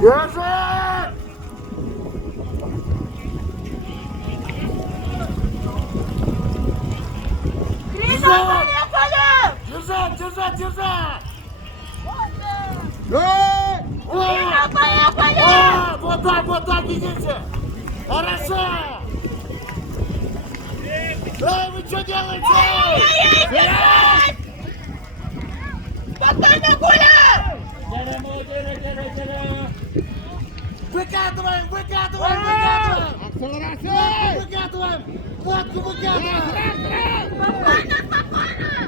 Держи! Держать, держать, держать! Вот так идите! Хорошо! Эй, вы что делаете? Спокойно, Коля! Выкатываем, выкатываем, выкатываем! Акселерация! Выкатываем! Лодку выкатываем! Спокойно, спокойно!